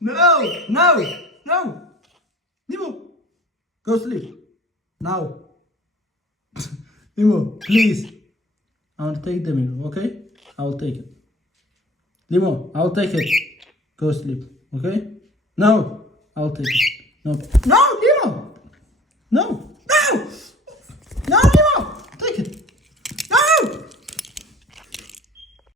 No, no, no. Nemo, go sleep. Now. Nemo, please. I want to take the mirror, okay? I will take it. Nemo, I'll take it. Go sleep, okay? No, I'll take it. No, no, Nemo. No, no.